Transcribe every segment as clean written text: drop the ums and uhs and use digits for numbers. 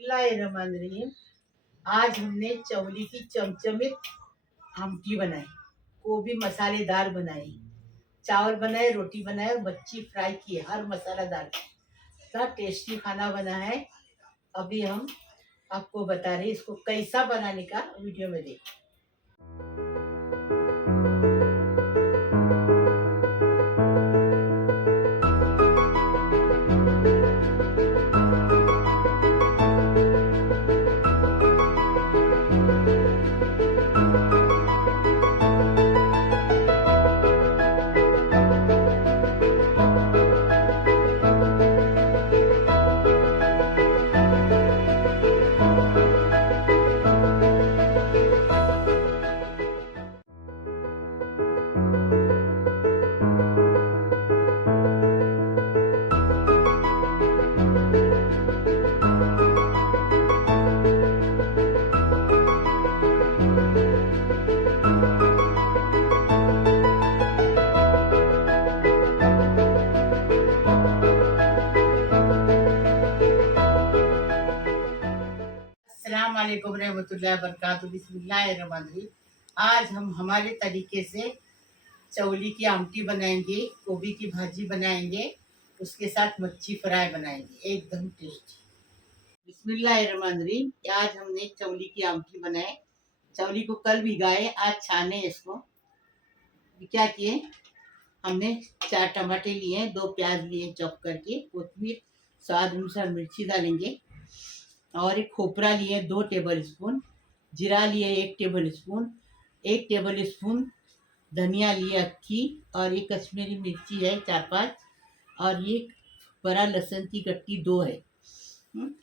बिस्मिल्लाहिर्रहमानिर्रहीम। आज हमने चवली की चमचमित आमटी बनाई, गोभी मसालेदार बनाई, चावल बनाए, रोटी बनाए और मच्छी फ्राई की, हर मसालादार इतना टेस्टी खाना बना है। अभी हम आपको बता रहे हैं इसको कैसा बनाने का, वीडियो में देखिए। अस्सलाम वालेकुम रहमतुल्लाहि व बरकातुहू। बिस्मिल्लाहिर्रहमानिर्रहीम। आज हम हमारे तरीके से चवली की आमटी बनाएंगे, गोभी की भाजी बनाएंगे, उसके साथ मच्छी फ्राई बनाएंगे, एकदम टेस्टी। बिस्मिल्लाहिर्रहमानिर्रहीम। आज हमने चवली की आमटी बनाए। चवली को कल भिगाए, आज छाने इसको। क्या किए, हमने 4 टमाटर लिए, 2 प्याज लिए चॉप करके, कोथिमीर, स्वाद अनुसार मिर्ची डालेंगे, और एक खोपरा लिए 2 टेबल स्पून, जीरा लिए 1 टेबल स्पून, 1 टेबल स्पून धनिया लिए अक्खी, और ये कश्मीरी मिर्ची है 4-5, और ये बड़ा लहसुन की गट्टी 2 है।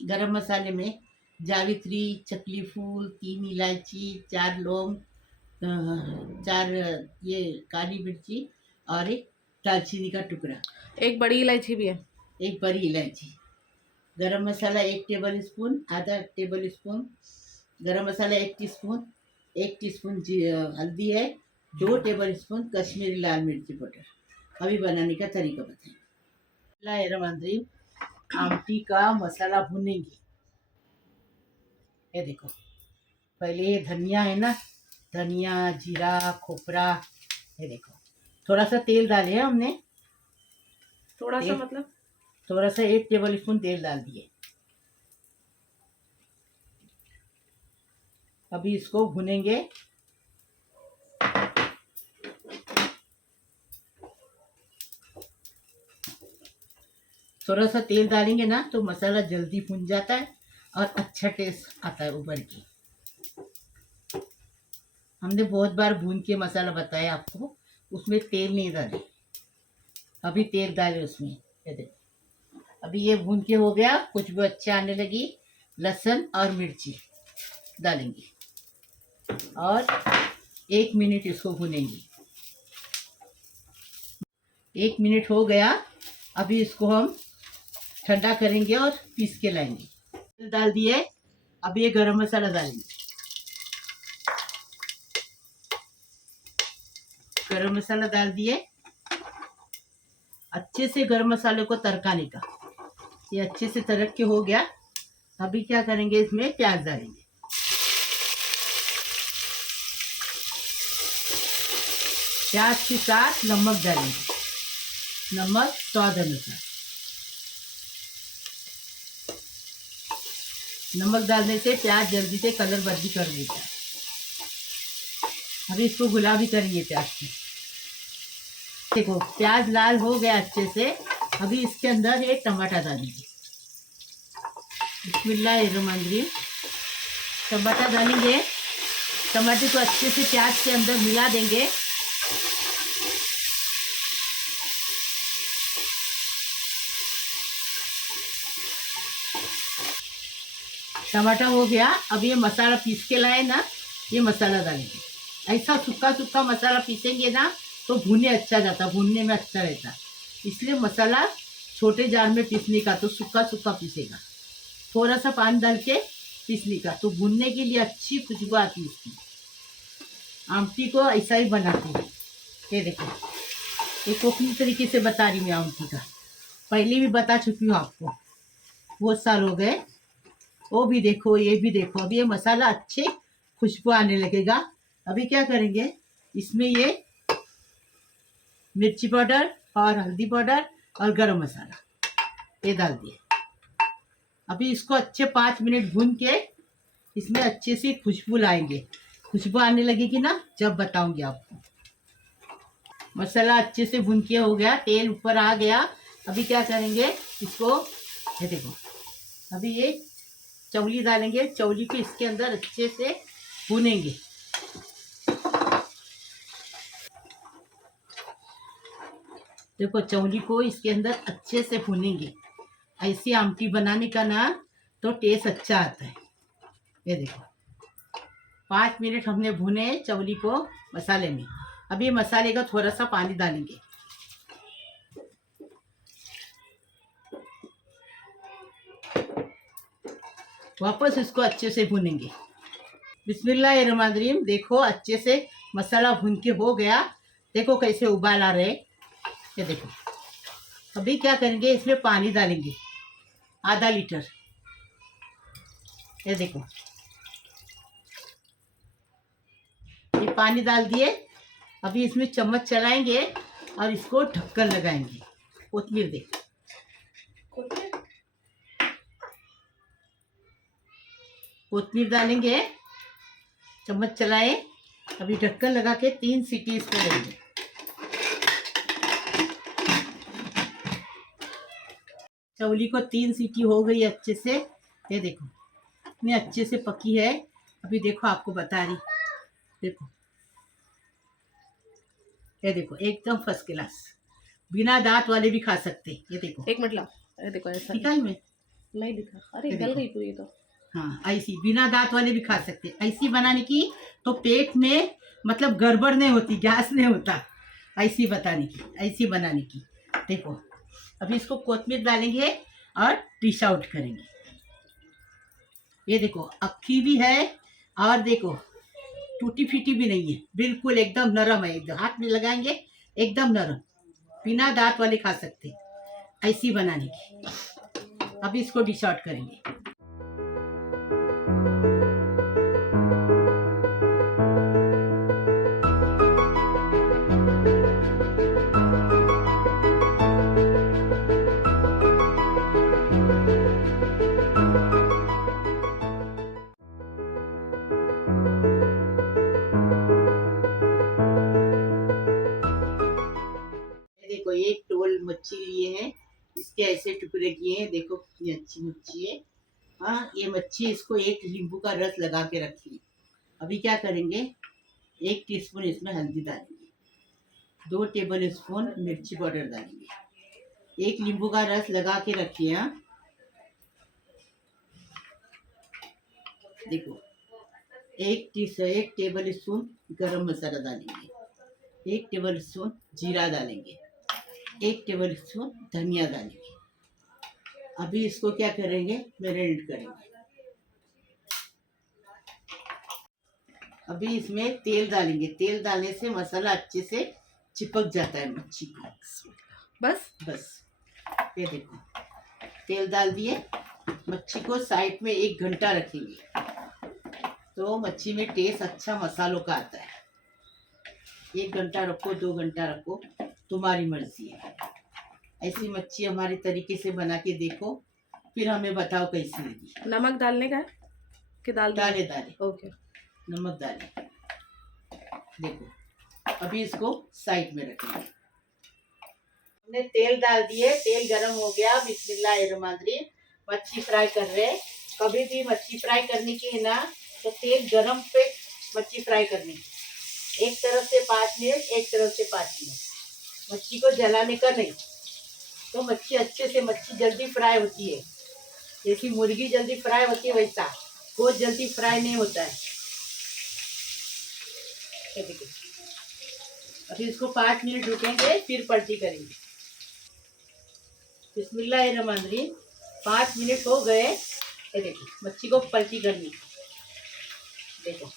गरम मसाले में जावित्री, चकली फूल, 3 इलायची, 4 लौंग, 4 ये काली मिर्ची, और एक दालचीनी का टुकड़ा, एक बड़ी इलायची भी है, एक बड़ी इलायची। गरम मसाला 1 टेबल स्पून, आधा टेबल स्पून गरम मसाला, 1 टीस्पून, 1 टीस्पून हल्दी है, 2 टेबल स्पून कश्मीरी लाल मिर्ची पाउडर। अभी बनाने का तरीका बताएं। बिस्मिल्लाहिर्रहमानिर्रहीम। आमटी का मसाला भूनेंगे। ये देखो, पहले ये धनिया है ना, धनिया, जीरा, खोपरा, ये देखो थोड़ा सा तेल डाले हैं हमने, थोड़ा सा मतलब थोड़ा सा 1 टेबल स्पून तेल डाल दिए। अभी इसको भुनेंगे। थोड़ा सा तेल डालेंगे ना तो मसाला जल्दी भुन जाता है और अच्छा टेस्ट आता है ऊपर की। हमने बहुत बार भून के मसाला बताया आपको, उसमें तेल नहीं डाले, अभी तेल डाले उसमें। ये देखो, अभी ये भून के हो गया, खुशबू अच्छी आने लगी। लहसुन और मिर्ची डालेंगे और 1 मिनट इसको भूनेंगे। 1 मिनट हो गया, अभी इसको हम ठंडा करेंगे और पीस के लाएंगे। तेल डाल दिए, अब ये गरम मसाला डालेंगे। गरम मसाला डाल दिए, अच्छे से गरम मसाले को तड़काने का। ये अच्छे से तड़क के हो गया। अभी क्या करेंगे, इसमें प्याज डालेंगे, प्याज के साथ नमक डालेंगे, नमक स्वाद अनुसार। नमक डालने से प्याज जल्दी से कलर बदली कर देता है। अभी इसको गुलाबी करेंगे प्याज को। देखो प्याज लाल हो गया अच्छे से। अभी इसके अंदर एक टमाटर डालेंगे। बिस्मिल्लाहिर्रहमानिर्रहीम। टमाटर डालेंगे, टमाटर को अच्छे से प्याज के अंदर मिला देंगे। टमाटर हो गया, अब ये मसाला पीस के लाए ना, ये मसाला डालेंगे। ऐसा सूखा सूखा मसाला पीसेंगे ना तो भुने अच्छा जाता, भूनने में अच्छा रहता, इसलिए मसाला छोटे जार में पीसने का, तो सूखा सूखा पीसेगा। थोड़ा सा पानी डाल के पीसने का, तो भुनने के लिए अच्छी खुशबू आती है इसकी। आमटी को ऐसा ही बनाते हैं। ये देखो, ये कोकनी तरीके से बता रही मैं आमटी का, पहले भी बता चुकी हूँ आपको, बहुत साल हो गए। वो भी देखो, ये भी देखो। अब ये मसाला अच्छे खुशबू आने लगेगा। अभी क्या करेंगे, इसमें ये मिर्ची पाउडर और हल्दी पाउडर और गरम मसाला ये डाल दिए। अभी इसको अच्छे 5 मिनट भून के इसमें अच्छे से खुशबू लाएंगे। खुशबू आने लगेगी ना, जब बताऊंगी आपको। मसाला अच्छे से भून के हो गया, तेल ऊपर आ गया। अभी क्या करेंगे, इसको ये देखो, अभी ये चौली डालेंगे। चौली को इसके अंदर अच्छे से भूनेंगे। देखो, चौली को इसके अंदर अच्छे से भूनेंगे। ऐसी आमटी बनाने का ना तो टेस्ट अच्छा आता है। ये देखो, 5 मिनट हमने भुने चौली को मसाले में। अभी मसाले का थोड़ा सा पानी डालेंगे। वापस इसको अच्छे से भुनेंगे। बिस्मिल्लाहिर्रहमानिर्रहीम। देखो, अच्छे से मसाला भुन के हो गया। देखो कैसे उबाल आ रहे। ये देखो, अभी क्या करेंगे, इसमें पानी डालेंगे आधा लीटर। ये देखो, ये पानी डाल दिए। अभी इसमें चम्मच चलाएंगे और इसको ढक्कन लगाएंगे। कोथिमीर दे, कोथिमीर डालेंगे, चम्मच चलाए। अभी ढक्कन लगा के 3 सीटी इसको लेंगे। चौली को 3 सीटी हो गई अच्छे से। ये देखो, इतनी अच्छे से पकी है। अभी देखो, आपको बता रही, देखो, ये देखो, एकदम फर्स्ट क्लास। बिना दांत वाले भी खा सकते। ये देखो, 1 मिनट लाओ। ये देखो ऐसा दिखा ही में नहीं दिखा। अरे ये गल देखो। गई पूरी तो। हाँ, ऐसी बिना दांत वाले भी खा सकते। ऐसी बनाने की तो पेट में मतलब गड़बड़ नहीं होती, गैस नहीं होता। ऐसी बताने की, ऐसी बनाने की। देखो, अभी इसको कोथिमीर डालेंगे और डिश आउट करेंगे। ये देखो, अक्खी भी है और देखो टूटी फीटी भी नहीं है, बिल्कुल एकदम नरम है। एकदम हाथ में लगाएंगे एकदम नरम, बिना दांत वाले खा सकते। ऐसी बनाने की। अभी इसको डिश आउट करेंगे। देखो, ये टोल मच्छी लिए हैं, इसके ऐसे टुकड़े किए हैं। देखो कितनी अच्छी मच्छी है। हाँ, ये मच्छी, इसको 1 नींबू का रस लगा के रखी। अभी क्या करेंगे, 1 टीस्पून इसमें हल्दी डालेंगे, 2 टेबल स्पून मिर्ची पाउडर डालेंगे, 1 नींबू का रस लगा के रखिए। हाँ, देखो, 1 टेबल स्पून गरम मसाला डालेंगे, 1 टेबल स्पून जीरा डालेंगे, 1 टेबल स्पून धनिया डालेंगे। अभी इसको क्या करेंगे, मैरिनेट करेंगे। अभी इसमें तेल डालेंगे। तेल डालने से मसाला अच्छे से चिपक जाता है मच्छी को। बस ये देखो, तेल डाल दिए। मच्छी को साइड में 1 घंटा रखेंगे तो मच्छी में टेस्ट अच्छा मसालों का आता है। 1 घंटा रखो, 2 घंटा रखो, तुम्हारी मर्जी है। ऐसी मच्छी हमारे तरीके से बना के देखो, फिर हमें बताओ कैसी लगी। नमक डालने का है कि डाले ओके। नमक डाले। देखो, अभी इसको साइड में रखेंगे। हमने तेल डाल दिए, तेल गरम हो गया। बिस्मिल्लाहिर्रहमानिर्रहीम। मच्छी फ्राई कर रहे हैं। कभी भी मच्छी फ्राई करने की है ना, तो तेल गरम पे मच्छी फ्राई करनी। एक तरफ से 5 मिनट, एक तरफ से 5 मिनट। मच्छी को जलाने का नहीं, तो मच्छी अच्छे से, मच्छी जल्दी फ्राई होती है। जैसी मुर्गी जल्दी फ्राई होती है, वैसा बहुत जल्दी फ्राई नहीं होता है। देखिए, अभी इसको 5 मिनट रुकेंगे, फिर पलटी करेंगे। बिस्मिल्लाहिर्रहमानिर्रहीम। 5 मिनट हो गए। ये देखिए, मच्छी को पलटी करनी। देखो,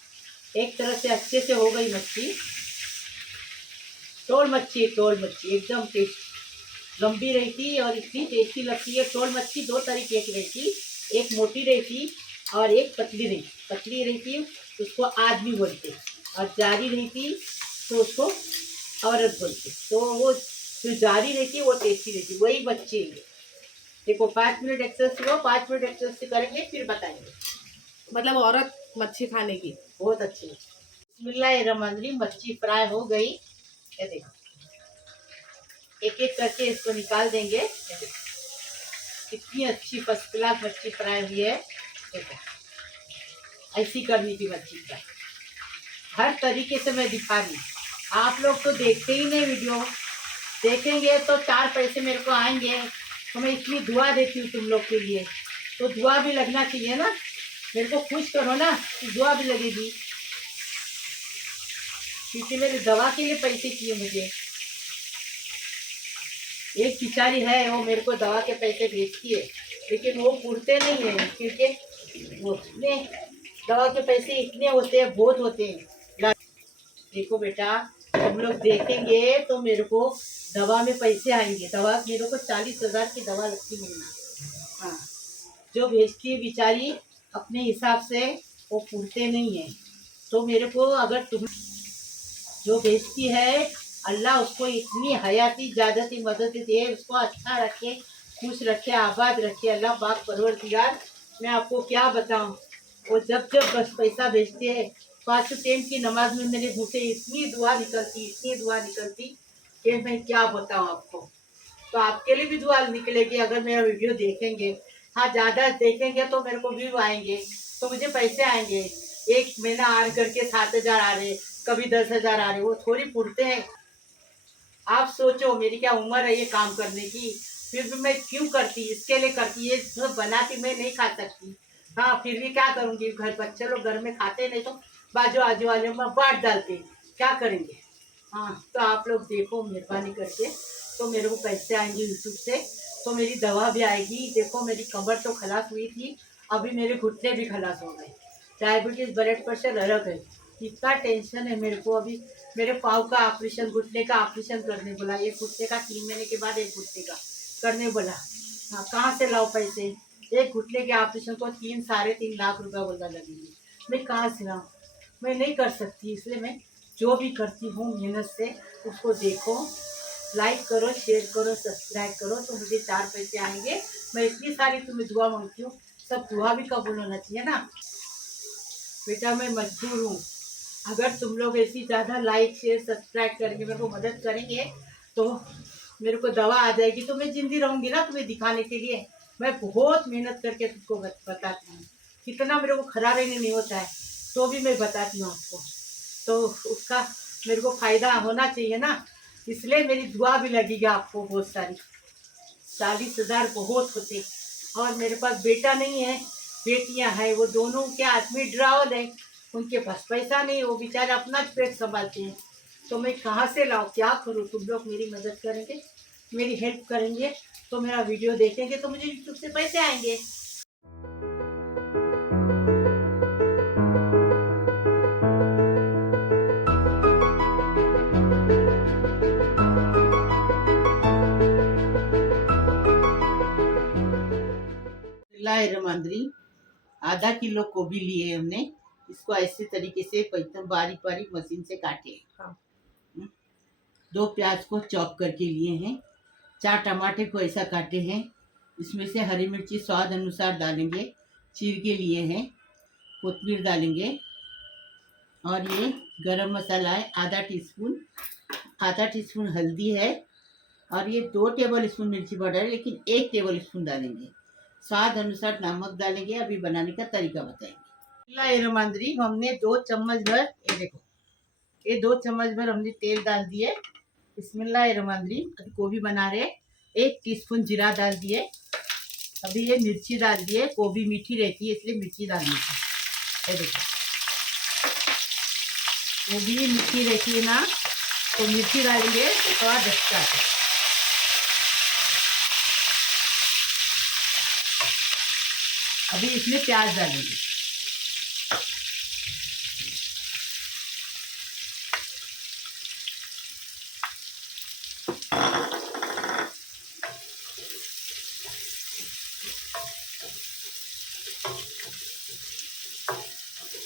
एक तरफ से अच्छे से हो गई मच्छी। टोल मच्छी एकदम टेस्ट लंबी रहती और इतनी टेस्टी लगती है। टोल मच्छी 2 तरीके की रहती, एक मोटी रहती और एक पतली रहती तो उसको आदमी बोलते, और जारी रहती तो उसको औरत बोलते। तो वो जो जारी रहती है वो टेस्टी रहती, वही बच्चे हैं। देखो 5 मिनट एक्सरसाइज करो, 5 मिनट एक्सरसाइज करेंगे फिर बताएंगे। मतलब औरत मच्छी खाने की। बहुत अच्छी। बिस्मिल्लाहिर्रहमानिर्रहीम, मच्छी फ्राई हो गई। ये देखो, एक एक करके इसको निकाल देंगे। ये देखो कितनी अच्छी फर्स्ट क्लास मच्छी फ्राई हुई है। देखो ऐसी करनी थी मच्छी फ्राई, हर तरीके से मैं दिखा रही। आप लोग तो देखते ही नहीं वीडियो, देखेंगे तो 4 पैसे मेरे को आएंगे। तो मैं इतनी दुआ देती हूँ तुम लोग के लिए, तो दुआ भी लगना चाहिए ना, मेरे को खुश करो ना, तो दुआ भी लगेगी। क्योंकि मेरे दवा के लिए पैसे चाहिए मुझे। एक बिचारी है वो मेरे को दवा के पैसे भेजती है, लेकिन वो पूरते नहीं है, क्योंकि वो इतने दवा के पैसे इतने होते हैं, बहुत होते हैं। देखो बेटा, तुम लोग देखेंगे तो मेरे को दवा में पैसे आएंगे। दवा मेरे को 40,000 की दवा लगती महीना। हाँ, जो भेजती है बेचारी अपने हिसाब से वो पूरते नहीं है। तो मेरे को अगर तुम जो भेजती है, अल्लाह उसको इतनी हयाती ज़्यादती मदद दे, उसको अच्छा रखे, खुश रखे, आबाद रखे। अल्लाह पाक परवरदिगार, मैं आपको क्या बताऊं। वो जब जब बस पैसा भेजते हैं, 5 टाइम की नमाज में मेरे मुँह से इतनी दुआ निकलती कि मैं क्या बताऊं आपको। तो आपके लिए भी दुआ निकलेगी अगर मेरा वीडियो देखेंगे। हाँ, ज़्यादा देखेंगे तो मेरे को व्यू आएंगे, तो मुझे पैसे आएंगे। एक महीना आर करके 7,000 आ रहे, कभी 10,000 आ रहे, वो थोड़ी पूरते हैं। आप सोचो मेरी क्या उम्र है ये काम करने की, फिर भी मैं क्यों करती, इसके लिए करती। ये सब बनाती मैं नहीं खा सकती। हाँ, फिर भी क्या करूँगी, घर बच्चे लोग घर में खाते नहीं तो बाजू आजू वाले में बांट डालते, क्या करेंगे। हाँ, तो आप लोग देखो मेहरबानी करके, तो मेरे को पैसे आएंगे यूट्यूब से, तो मेरी दवा भी आएगी। देखो मेरी कमर तो खलास हुई थी, अभी मेरे घुटने भी खलास हो गए। डायबिटीज ब्लड प्रेशर अलग है, इतना टेंशन है मेरे को। अभी मेरे पाँव का ऑपरेशन, घुटने का ऑपरेशन करने बोला, एक घुटने का 3 महीने के बाद एक घुटने का करने बोला। हाँ, कहाँ से लाओ पैसे, एक घुटने के ऑपरेशन को 3-3.5 लाख रुपया बोला लगेंगे, मैं कहाँ से लाऊँ। मैं नहीं कर सकती, इसलिए मैं जो भी करती हूँ मेहनत से उसको देखो, लाइक करो, शेयर करो, सब्सक्राइब करो, तो मुझे 4 पैसे आएंगे। मैं इतनी सारी तुम्हें दुआ मांगती हूँ, सब दुआ भी कबूल होना चाहिए ना बेटा। मैं मजबूर हूँ, अगर तुम लोग ऐसी ज़्यादा लाइक शेयर सब्सक्राइब करेंगे, मेरे को मदद करेंगे, तो मेरे को दवा आ जाएगी, तो मैं जिंदी रहूँगी ना तुम्हें दिखाने के लिए। मैं बहुत मेहनत करके तुमको बताती हूँ, कितना मेरे को खड़ा रहने नहीं होता है, तो भी मैं बताती हूँ आपको। तो उसका मेरे को फ़ायदा होना चाहिए ना, इसलिए मेरी दुआ भी लगेगी आपको बहुत सारी। 40,000 बहुत होते, और मेरे पास बेटा नहीं है, बेटियां हैं, वो दोनों के आदमी ड्राइवर है, उनके पास पैसा नहीं, वो बेचारे अपना पेट संभालते हैं। तो मैं कहाँ से लाऊं, क्या करूँ। तुम लोग मेरी मदद करेंगे, मेरी हेल्प करेंगे, तो मेरा वीडियो देखेंगे, तो मुझे यूट्यूब से पैसे आएंगे। बिस्मिल्लाहिर्रहमानिर्रहीम, आधा किलो गोभी लिए हमने, इसको ऐसे तरीके से एकदम बारीक बारीक मशीन से काटे। हाँ। 2 प्याज को चॉप करके लिए हैं, 4 टमाटर को ऐसा काटे हैं, इसमें से हरी मिर्ची स्वाद अनुसार डालेंगे, चीर के लिए हैं, कोतमीर डालेंगे, और ये गरम मसाला है आधा टीस्पून हल्दी है, और ये 2 टेबल स्पून मिर्ची पाउडर है, लेकिन 1 टेबल स्पून डालेंगे। स्वाद अनुसार नमक डालेंगे। अभी बनाने का तरीका बताएंगे। हमने 2 चम्मच भर, ये देखो, ये 2 चम्मच भर हमने तेल डाल दिए। बिस्मिल्लाहिर्रहमानिर्रहीम, अभी गोभी बना रहे। 1 टीस्पून जीरा डाल दिए। अभी ये मिर्ची डाल दिए, गोभी मीठी रहती है इसलिए मिर्ची डालनी है। ये देखो, गोभी मीठी रहती है ना, तो मिर्ची डालेंगे तो थोड़ा दस्ता है। अभी इसमें प्याज डालेंगे।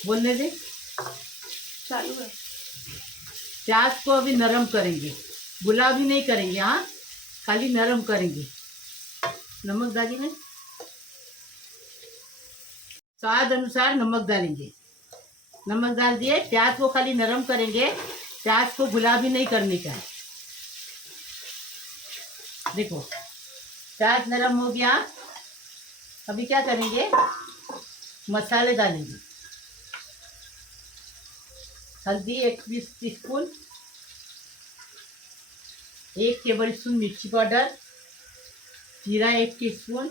बोलने दे। चालू है। प्याज को अभी नरम करेंगे, गुलाबी नहीं करेंगे, हाँ खाली नरम करेंगे। नमक डाली में स्वाद अनुसार नमक डालेंगे। नमक डाल दिए। प्याज को खाली नरम करेंगे, प्याज को गुलाबी नहीं करने का है। देखो प्याज नरम हो गया। अभी क्या करेंगे, मसाले डालेंगे। हल्दी 1 टीस्पून, 1 टेबल स्पून मिर्ची पाउडर, जीरा 1 टीस्पून,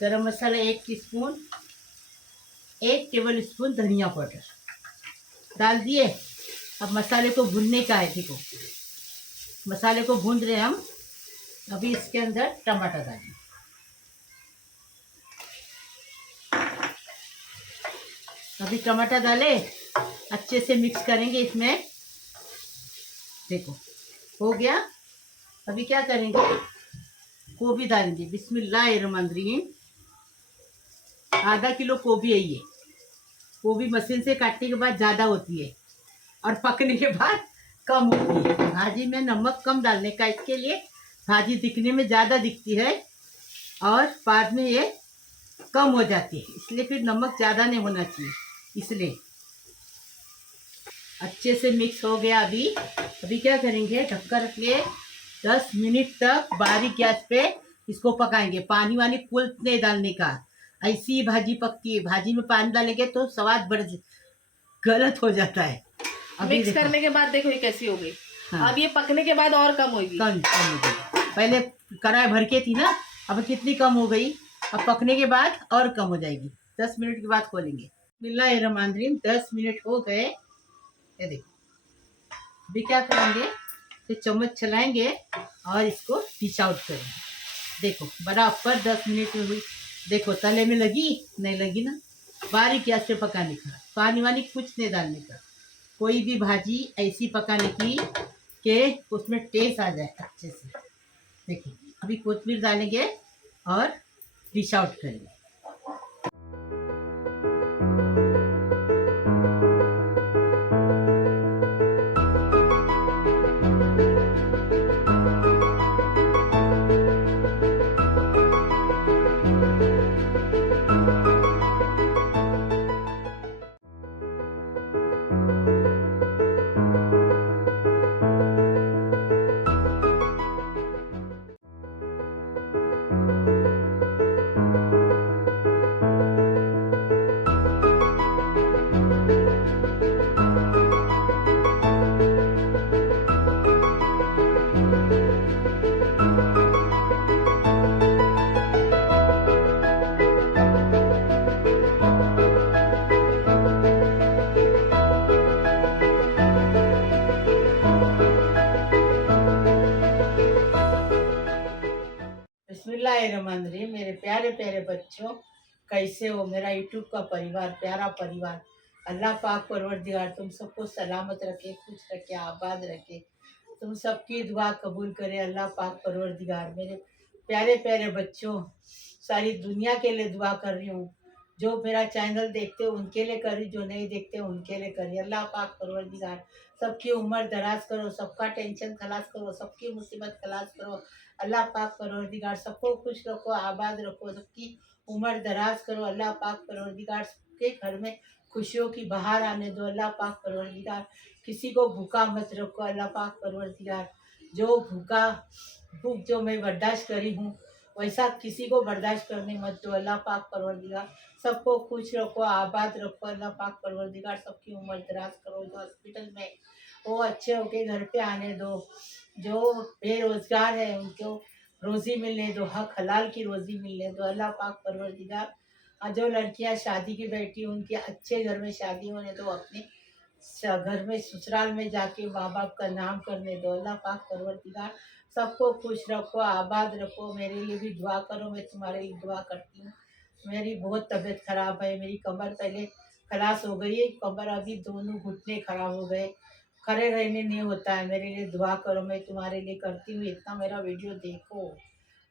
गरम मसाला 1 टीस्पून, 1 टेबल स्पून धनिया पाउडर डाल दिए। अब मसाले को भूनने का है। देखो मसाले को भून रहे हम। अभी इसके अंदर टमाटर डालेंगे। अभी टमाटर डाले, अच्छे से मिक्स करेंगे इसमें। देखो हो गया। अभी क्या करेंगे, गोभी डालेंगे। बिस्मिल्लाहिर्रहमानिर्रहीम। आधा किलो गोभी है ये। गोभी मशीन से काटने के बाद ज़्यादा होती है और पकने के बाद कम होती है। भाजी में नमक कम डालने का, इसके लिए भाजी दिखने में ज़्यादा दिखती है और बाद में ये कम हो जाती है, इसलिए फिर नमक ज़्यादा नहीं होना चाहिए। इसलिए अच्छे से मिक्स हो गया। अभी क्या करेंगे, ढक्कन रख लिए। 10 मिनट तक बारीक गैस पे इसको पकाएंगे। पानी वानी कुल नहीं डालने का, ऐसी ही भाजी पकती है। भाजी में पानी डालेंगे तो स्वाद गलत हो जाता है। अभी मिक्स करने के बाद देखो ये कैसी हो गई। हाँ। अब ये पकने के बाद और कम होगी। कम हो गई। पहले कढ़ाई भर के थी ना, अब कितनी कम हो गई। अब पकने के बाद और कम हो जाएगी। 10 मिनट के बाद खोलेंगे। बिस्मिल्लाहिर्रहमानिर्रहीम। 10 मिनट हो गए। ये देखो अभी क्या करेंगे, तो चम्मच चलाएंगे और इसको डिश आउट करेंगे। देखो बराबर 10 मिनट में हुई। देखो तले में लगी नहीं लगी ना। बारीक गैस पे पकाने का, पानी वानी कुछ नहीं डालने का। कोई भी भाजी ऐसी पकाने की कि उसमें टेस्ट आ जाए अच्छे से। देखिए अभी कोथिमीर डालेंगे और डिश आउट करेंगे। बिस्मिल्लाहिर्रहमानिर्रहीम। मेरे प्यारे प्यारे बच्चों, कैसे हो मेरा यूट्यूब का परिवार, प्यारा परिवार। अल्लाह पाक परवरदिगार तुम सबको सलामत रखे, खुश रखे, आबाद रखे। तुम सबकी दुआ कबूल करे अल्लाह पाक परवरदिगार। मेरे प्यारे प्यारे बच्चों, सारी दुनिया के लिए दुआ कर रही हूँ। जो मेरा चैनल देखते हो उनके लिए कर रही, जो नहीं देखते उनके लिए कर रही। अल्लाह पाक परवरदिगार सबकी उम्र दराज करो, सबका टेंशन खलास करो, सबकी मुसीबत खलास करो। अल्लाह पाक परवरदिगार सबको खुश रखो, आबाद रखो, सबकी उम्र दराज करो। अल्लाह पाक परवरदिगार सबके घर में खुशियों की बहार आने दो। अल्लाह पाक परवरदिगार किसी को भूखा मत रखो। अल्लाह पाक परवरदिगार जो भूख जो मैं बर्दाश्त करी हूँ वैसा किसी को बर्दाश्त करने मत दो। अल्लाह पाक परवरदिगार सबको खुश रखो, आबाद रखो। अल्लाह पाक परवरदिगार सबकी उम्र दराज करो। जो हॉस्पिटल में वो अच्छे होके घर पे आने दो। जो बेरोजगार है उनको रोज़ी मिलने दो, हक हलाल की रोज़ी मिलने दो। अल्लाह पाक परवरदिगार जो लड़कियां शादी की बैठी उनके अच्छे घर में शादी होने दो, अपने घर में ससुराल में जाके माँ बाप का नाम करने दो। अल्लाह पाक परवरदिगार सबको खुश रखो, आबाद रखो। मेरे लिए भी दुआ करो, मैं तुम्हारे लिए दुआ करती हूँ। मेरी बहुत तबीयत खराब है, मेरी कमर पहले खलास हो गई है, कमर अभी दोनों घुटने खराब हो गए, खड़े रहने नहीं होता है। मेरे लिए दुआ करो, मैं तुम्हारे लिए करती हूँ। इतना मेरा वीडियो देखो,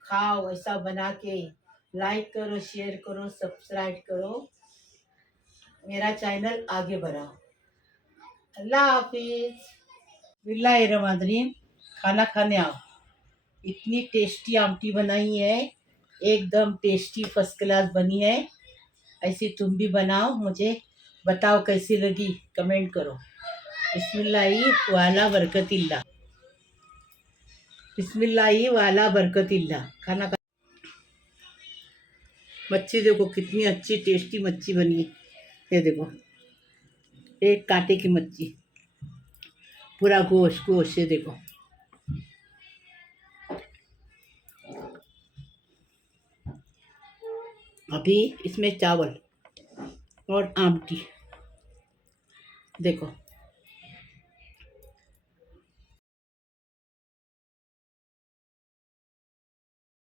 खाओ, ऐसा बना के लाइक करो, शेयर करो, सब्सक्राइब करो। मेरा चैनल आगे बढ़ाओ। अल्लाह हाफिज। बिस्मिल्लाहिर्रहमानिर्रहीम। खाना खाने आओ। इतनी टेस्टी आमटी बनाई है, एकदम टेस्टी फर्स्ट क्लास बनी है। ऐसी तुम भी बनाओ, मुझे बताओ कैसी लगी, कमेंट करो। बिस्मिल्लाही वाला बरकतिल्ला। बिस्मिल्लाही वाला बरकतिल्ला। खाना खा। मच्छी देखो कितनी अच्छी टेस्टी मच्छी बनी है। ये देखो, एक कांटे की मच्छी, पूरा गोश्त गोश्त। ये देखो, अभी इसमें चावल और आमटी देखो।